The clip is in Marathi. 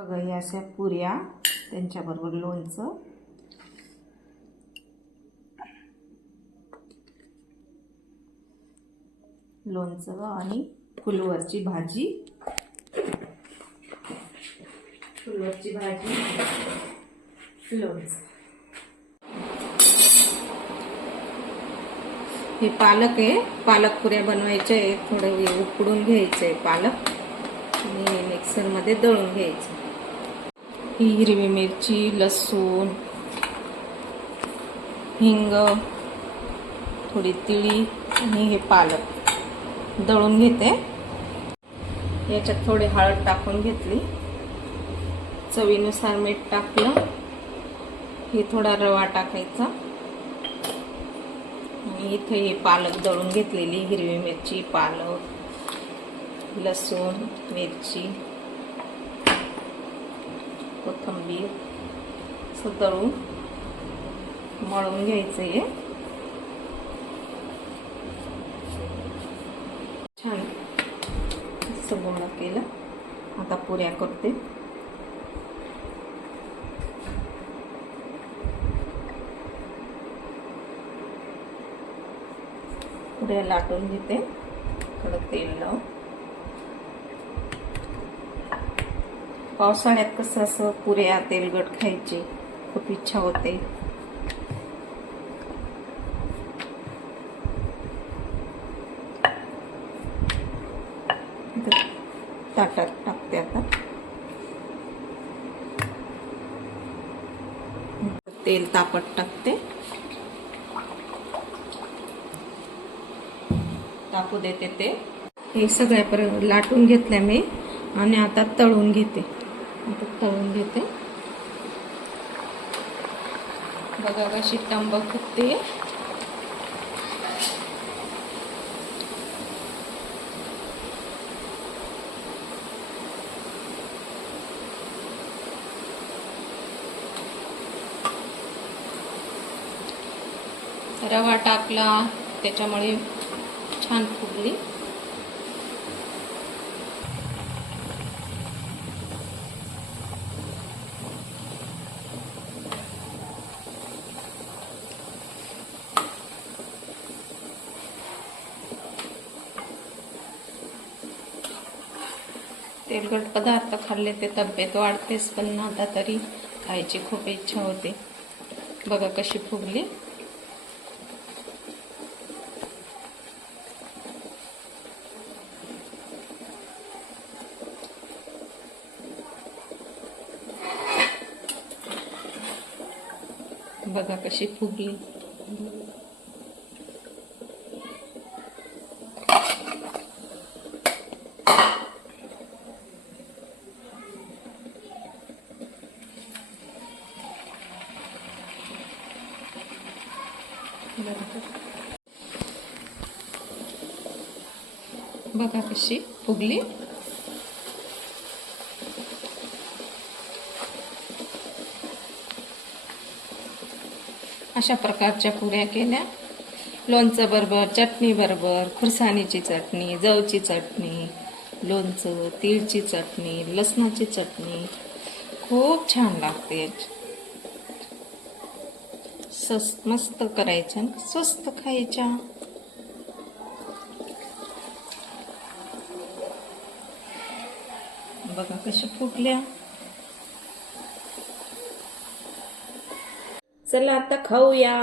बघा या अशा पुऱ्या, त्यांच्याबरोबर लोणचं, लोणचं आणि फुलवरची भाजी, लोणचं. हे पालक आहे, पालक पुऱ्या बनवायच्या आहे. थोडं उकडून घ्यायचं आहे पालक आणि मिक्सरमध्ये दळून घ्यायचं. ही हिरवी मिरची, लसूण, हिंग, थोडी तिळी आणि हे पालक दळून घेते. याच्यात थोडी हळद टाकून घेतली, चवीनुसार मीठ टाकलं. हे थोडा रवा टाकायचा आणि इथे हे पालक दळून घेतलेली, हिरवी मिरची, पालक, लसूण, मिरची, कोथिंबीर असं दळून मळून घ्यायचं आहे. छान असं गोळा केलं. आता पुऱ्या करते. पुऱ्या लाटून घेते. थोडं तेल लावून. पावसाळ्यात कसं असं पुऱ्या तेलकट खायची खूप इच्छा होते. ताटात टाकते आता. तेल तापत टाकते. टाकू देते ते. हे सगळ्या लाटून घेतल्या मी आणि आता तळून घेते. बघा कशी टंब फुटते. रवा टाकला त्याच्यामुळे छान फुगली. तेलकट पदार्थ खाल्ले ते तब्येत वाढतेच, पण आता तरी खायची खूप इच्छा होते. बघा कशी फुगली. बघा कशी फुगली. बघा कशी फुगली. अशा प्रकारच्या पुऱ्या केल्या. लोणचं बरोबर, चटणी बरोबर, फुरसाणीची चटणी, जवची चटणी, लोणचं, तीळची चटणी, लसणाची चटणी खूप छान लागते. मस्त करायच्या, स्वस्त खायच्या. बघा कशा फुगल्या. चला आता खाऊया.